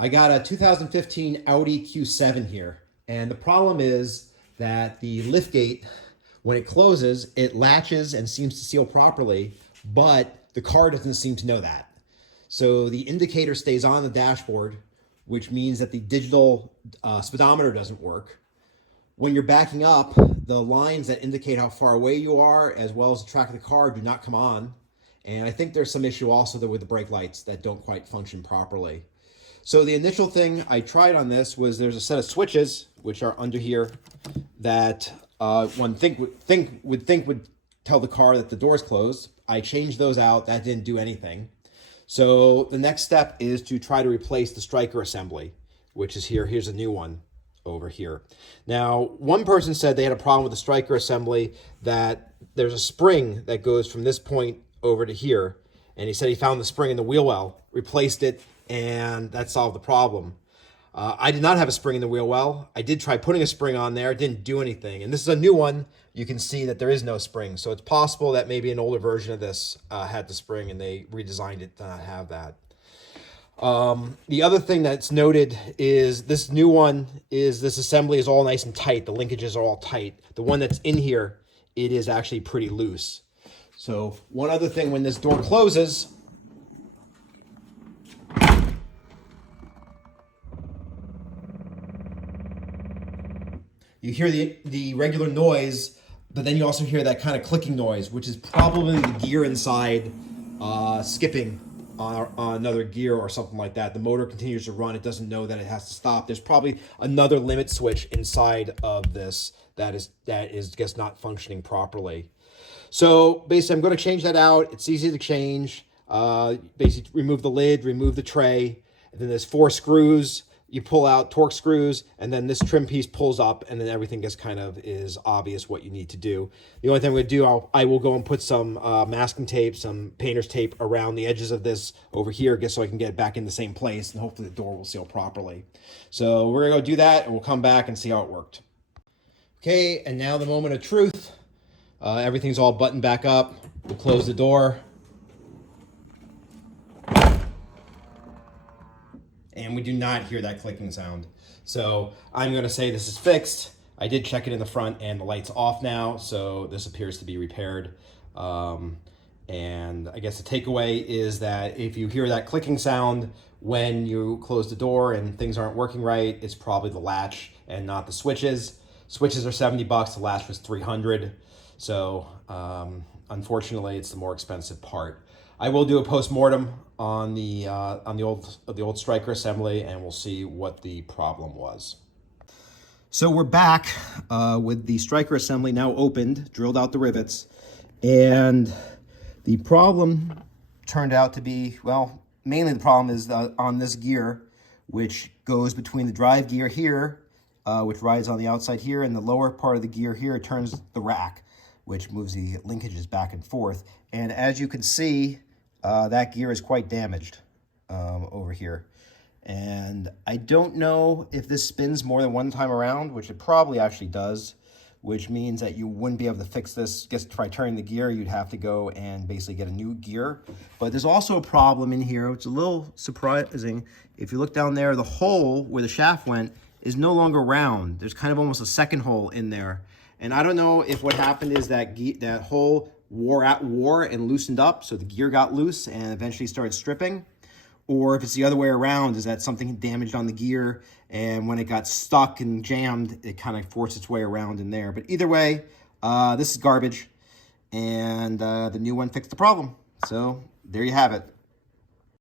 I got a 2015 Audi Q7 here, and the problem is that the liftgate, when it closes, it latches and seems to seal properly, but the car doesn't seem to know that. So the indicator stays on the dashboard, which means that the digital speedometer doesn't work. When you're backing up, the lines that indicate how far away you are, as well as the track of the car, do not come on. And I think there's some issue also with the brake lights that don't quite function properly. So the initial thing I tried on this was there's a set of switches, which are under here, that one would think would tell the car that the door's closed. I changed those out. That didn't do anything. So the next step is to try to replace the striker assembly, which is here. Here's a new one over here. Now, one person said they had a problem with the striker assembly, that there's a spring that goes from this point over to here. And he said he found the spring in the wheel well, replaced it, and that solved the problem. I did not have a spring in the wheel well. I did try putting a spring on there. It didn't do anything. And this is a new one. You can see that there is no spring. So it's possible that maybe an older version of this had the spring and they redesigned it to not have that. The other thing that's noted is this new one is this assembly is all nice and tight. The linkages are all tight. The one that's in here, it is actually pretty loose. So one other thing, when this door closes, you hear the regular noise, but then you also hear that kind of clicking noise, which is probably the gear inside skipping on another gear or something like that. The motor continues to run. It doesn't know that it has to stop. There's probably another limit switch inside of this that is just not functioning properly. So basically, I'm going to change that out. It's easy to change. Basically, remove the lid, remove the tray, and then there's 4 screws. You pull out Torx screws, and then this trim piece pulls up, and then everything just kind of is obvious what you need to do. The only thing I'm going to do, I will go and put some masking tape, some painter's tape around the edges of this over here, just so I can get it back in the same place, and hopefully the door will seal properly. So we're going to go do that, and we'll come back and see how it worked. Okay, and now the moment of truth. Everything's all buttoned back up. We'll close the door. And we do not hear that clicking sound. So I'm going to say this is fixed. I did check it in the front and the light's off now, so this appears to be repaired. And I guess the takeaway is that if you hear that clicking sound when you close the door and things aren't working right, it's probably the latch and not the switches. Switches are $70, the latch was $300. So unfortunately, it's the more expensive part. I will do a post-mortem on the old striker assembly, and we'll see what the problem was. So we're back with the striker assembly now opened, drilled out the rivets, and the problem turned out to be, well, mainly the problem is on this gear, which goes between the drive gear here, which rides on the outside here, and the lower part of the gear here turns the rack, which moves the linkages back and forth. And as you can see, that gear is quite damaged over here. And I don't know if this spins more than one time around, which it probably actually does, which means that you wouldn't be able to fix this. Just try turning the gear, you'd have to go and basically get a new gear. But there's also a problem in here, which is a little surprising. If you look down there, the hole where the shaft went is no longer round. There's kind of almost a second hole in there. And I don't know if what happened is that that hole wore and loosened up, so the gear got loose and eventually started stripping, or if it's the other way around, is that something damaged on the gear, and when it got stuck and jammed, it kind of forced its way around in there. But either way, this is garbage, and the new one fixed the problem. So there you have it.